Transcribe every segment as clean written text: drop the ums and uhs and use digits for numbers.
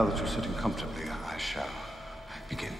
Now that you're sitting comfortably, I shall begin.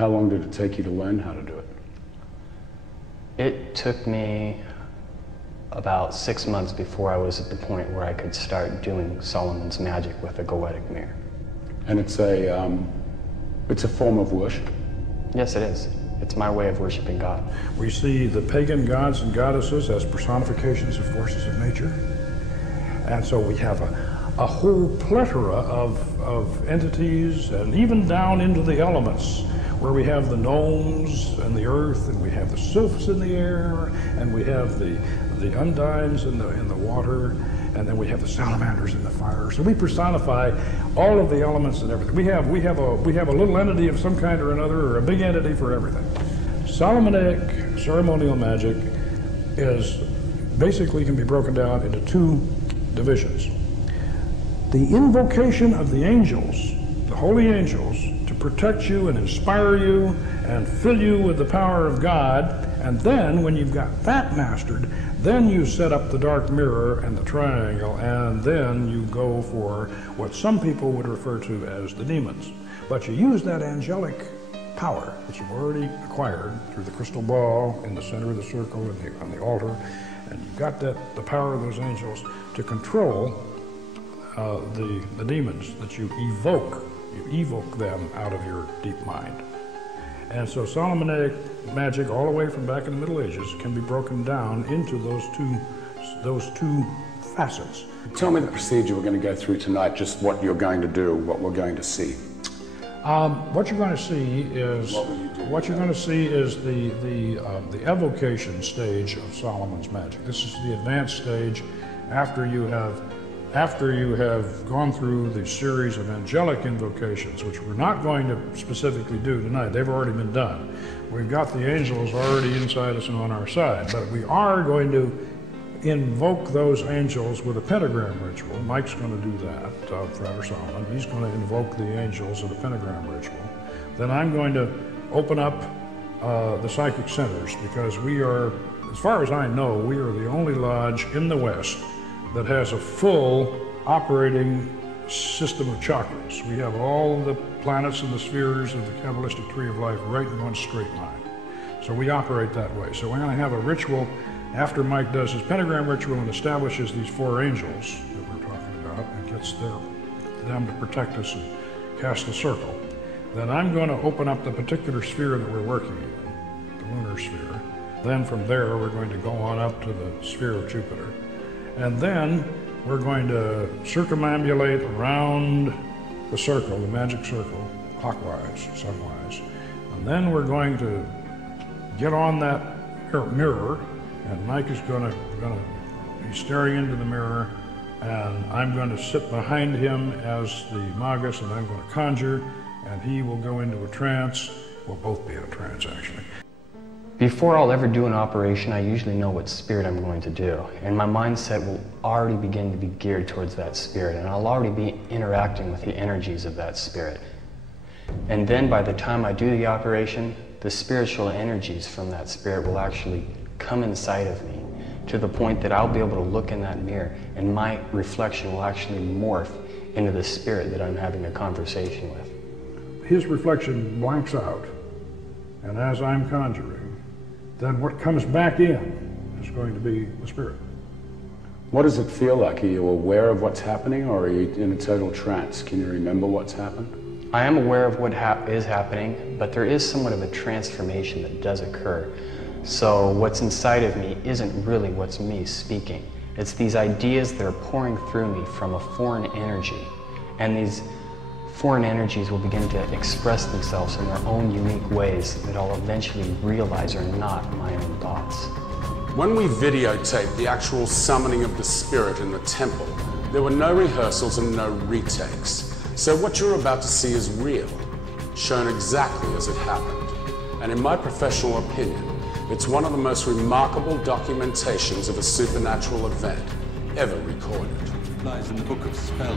How long did it take you to learn how to do it? It took me about 6 months before I was at the point where I could start doing Solomon's magic with a goetic mirror. And it's a form of worship? Yes, it is. It's my way of worshiping God. We see the pagan gods and goddesses as personifications of forces of nature. And so we have a whole plethora of entities, and even down into the elements, where we have the gnomes and the earth, and we have the sylphs in the air, and we have the undines in the water, and then we have the salamanders in the fire. So we personify all of the elements and everything. We have a little entity of some kind or another, or a big entity for everything. Solomonic ceremonial magic is basically can be broken down into two divisions. The invocation of the angels, the holy angels, to protect you and inspire you and fill you with the power of God, and then when you've got that mastered, then you set up the dark mirror and the triangle, and then you go for what some people would refer to as the demons. But you use that angelic power that you've already acquired through the crystal ball in the center of the circle and on the altar, and you've got the power of those angels to control the demons that you evoke. You evoke them out of your deep mind. And so Solomonic magic, all the way from back in the Middle Ages, can be broken down into those two facets. Tell me the procedure we're going to go through tonight, just what you're going to do, what we're going to see. What you're going to see is the evocation stage of Solomon's magic. This is the advanced stage after you have gone through the series of angelic invocations, which we're not going to specifically do tonight. They've already been done. We've got the angels already inside us and on our side, but we are going to invoke those angels with a pentagram ritual. Mike's going to do that, Frater Solomon. He's going to invoke the angels in a pentagram ritual. Then I'm going to open up the psychic centers, because we are, as far as I know, we are the only lodge in the West that has a full operating system of chakras. We have all the planets and the spheres of the Kabbalistic tree of life right in one straight line. So we operate that way. So we're going to have a ritual after Mike does his pentagram ritual and establishes these four angels that we're talking about and gets them to protect us and cast the circle. Then I'm going to open up the particular sphere that we're working in, the lunar sphere. Then from there we're going to go on up to the sphere of Jupiter. And then we're going to circumambulate around the circle, the magic circle, clockwise, sunwise. And then we're going to get on that mirror, and Mike is going to be staring into the mirror, and I'm going to sit behind him as the magus, and I'm going to conjure, and he will go into a trance. We'll both be in a trance, actually. Before I'll ever do an operation, I usually know what spirit I'm going to do, and my mindset will already begin to be geared towards that spirit, and I'll already be interacting with the energies of that spirit. And then by the time I do the operation, the spiritual energies from that spirit will actually come inside of me, to the point that I'll be able to look in that mirror, and my reflection will actually morph into the spirit that I'm having a conversation with. His reflection blanks out, and as I'm conjuring, then what comes back in is going to be the spirit. What does it feel like? Are you aware of what's happening, or are you in a total trance? Can you remember what's happened? I am aware of what is happening, but there is somewhat of a transformation that does occur. So what's inside of me isn't really what's me speaking. It's these ideas that are pouring through me from a foreign energy, and these foreign energies will begin to express themselves in their own unique ways that I'll eventually realize are not my own thoughts. When we videotaped the actual summoning of the spirit in the temple, there were no rehearsals and no retakes. So what you're about to see is real, shown exactly as it happened. And in my professional opinion, it's one of the most remarkable documentations of a supernatural event ever recorded. Lies in the Book of Spells.